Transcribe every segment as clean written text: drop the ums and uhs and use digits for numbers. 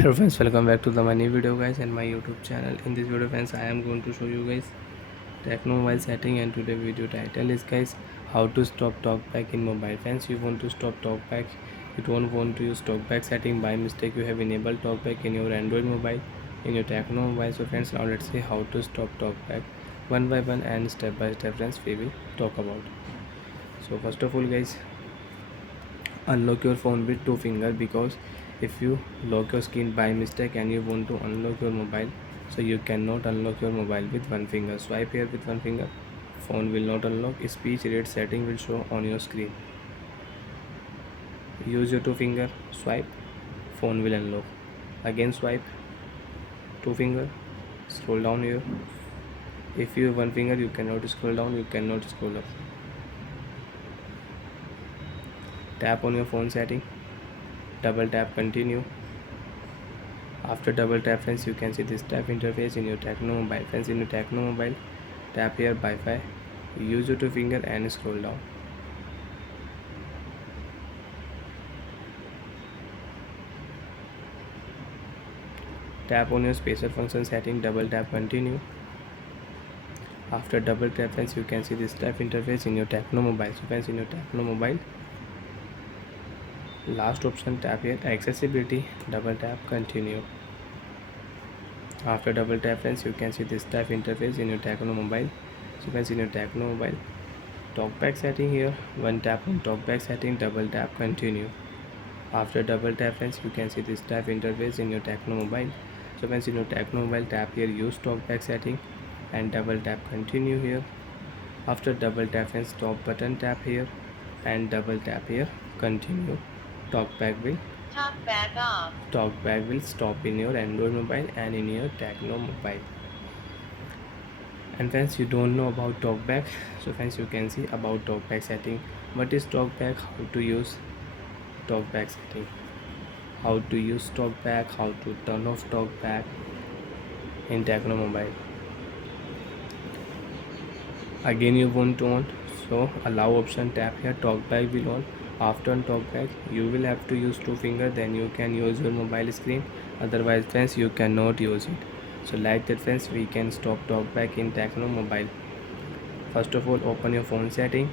Hello friends, welcome back to my new video guys and my YouTube channel. In this video friends, I am going to show you guys techno mobile setting, and today video title is guys how to stop talkback in mobile. Friends, you want to stop talkback, you don't want to use talkback setting by mistake, you have enabled talkback in your Android mobile, in your techno mobile. So friends, now let's see how to stop talkback one by one and step by step friends we will talk about. So first of all guys, unlock your phone with two fingers, because if you lock your screen by mistake and you want to unlock your mobile, so you cannot unlock your mobile with one finger. Swipe here with one finger, phone will not unlock. Speech rate setting will show on your screen. Use your two finger, swipe, phone will unlock. Again swipe, two finger, scroll down here. If you have one finger, you cannot scroll down, you cannot scroll up. Tap on your phone setting, double tap continue. After double tap friends, you can see this tap interface in your techno mobile. Friends, in your techno mobile, tap here Wi-Fi, use your two finger and scroll down. Tap on your special function setting, double tap continue. After double tap friends, you can see this tap interface in your techno mobile. So friends, in your techno mobile, last option, tap here accessibility, double tap continue. After double tap friends, you can see this tap interface in your techno mobile. So friends, in your techno mobile, talkback setting here, one tap on talkback setting, double tap continue. After double tap friends, you can see this tap interface in your techno mobile. So friends, in your techno mobile, tap here use talkback setting and double tap continue here. After double tap friends, stop button, tap here and double tap here continue. Talkback will off. Talkback will stop in your Android mobile and in your techno mobile. And friends, you don't know about talkback, so friends, you can see about talkback setting. What is talkback, how to use talkback setting, how to use talkback, how to turn off talkback in techno mobile. Again you want to on, so allow option, tap here talkback will on. After on talkback, you will have to use two finger, then you can use your mobile screen, otherwise friends you cannot use it. So like that friends, we can stop talkback in techno mobile. First of all, open your phone setting,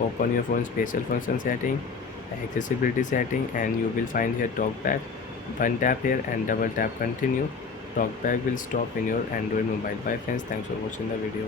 open your phone special function setting, accessibility setting, and you will find here talkback. One tap here and double tap continue. Talkback will stop in your Android mobile. Bye friends, thanks for watching the video.